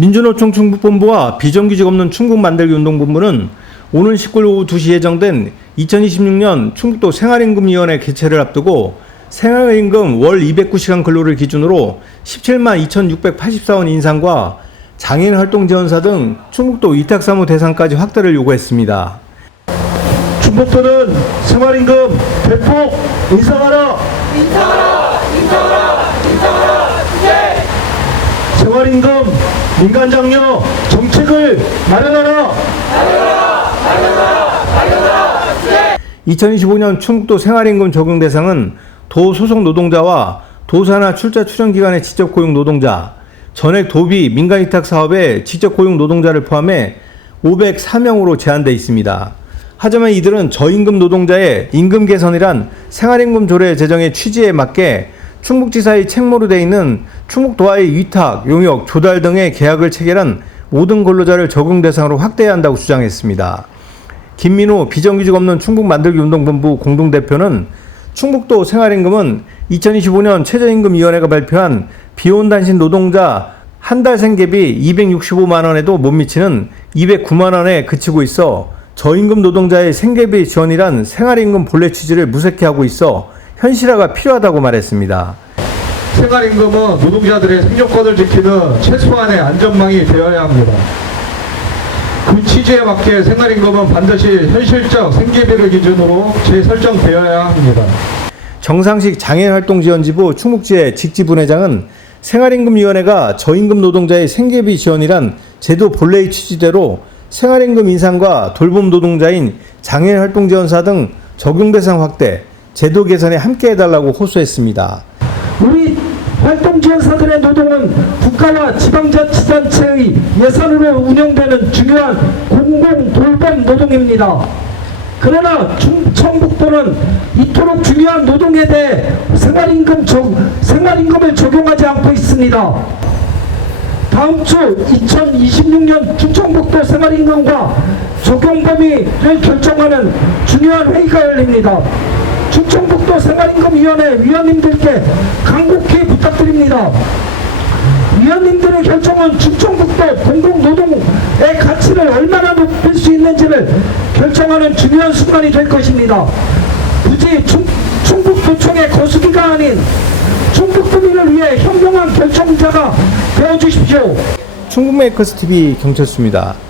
민주노총 충북본부와 비정규직 없는 충북 만들기 운동본부는 오는 19일 오후 2시 예정된 2026년 충북도 생활임금위원회 개최를 앞두고 생활임금 월 209시간 근로를 기준으로 17만 2,684원 인상과 장애인 활동 지원사 등 충북도 위탁사무 대상까지 확대를 요구했습니다. 충북도는 생활임금 대폭 인상하라. 생활임금 민간장려 정책을 마련하라. 2025년 충북도 생활임금 적용 대상은 도 소속 노동자와 도산화 출자 출연 기간의 직접 고용 노동자, 전액 도비 민간 위탁 사업의 직접 고용 노동자를 포함해 504명으로 제한돼 있습니다. 하지만 이들은 저임금 노동자의 임금 개선이란 생활임금 조례 제정의 취지에 맞게 충북지사의 책무로 돼 있는 충북도와의 위탁, 용역, 조달 등의 계약을 체결한 모든 근로자를 적용 대상으로 확대해야 한다고 주장했습니다. 김민호 비정규직 없는 충북 만들기 운동본부 공동대표는 충북도 생활임금은 2025년 최저임금위원회가 발표한 비혼 단신 노동자 한 달 생계비 265만 원에도 못 미치는 209만 원에 그치고 있어 저임금 노동자의 생계비 지원이란 생활임금 본래 취지를 무색해 하고 있어 현실화가 필요하다고 말했습니다. 생활임금은 노동자들의 생존권을 지키는 최소한의 안전망이 되어야 합니다. 그 취지에 맞게 생활임금은 반드시 현실적 생계비를 기준으로 재설정되어야 합니다. 정상식 장애활동지원지부 충북지의 직지분회장은 생활임금위원회가 저임금 노동자의 생계비 지원이란 제도 본래의 취지대로 생활임금 인상과 돌봄 노동자인 장애활동지원사 등 적용 대상 확대, 제도 개선에 함께 해달라고 호소했습니다. 우리 활동 지원사들의 노동은 국가와 지방자치단체의 예산으로 운영되는 중요한 공공 돌봄 노동입니다. 그러나 충청북도는 이토록 중요한 노동에 대해 생활임금 적, 생활임금을 적용하지 않고 있습니다. 다음 주 2026년 충청북도 생활임금과 적용 범위를 결정하는 중요한 회의가 열립니다. 충청북도 생활임금위원회 위원님들께 간곡히 부탁드립니다. 위원님들의 결정은 충청북도 공공노동의 가치를 얼마나 높일 수 있는지를 결정하는 중요한 순간이 될 것입니다. 굳이 충, 충북도청의 거수기가 아닌 충북도민을 위해 현명한 결정자가 되어주십시오. 충북메이커스 TV 경철수입니다.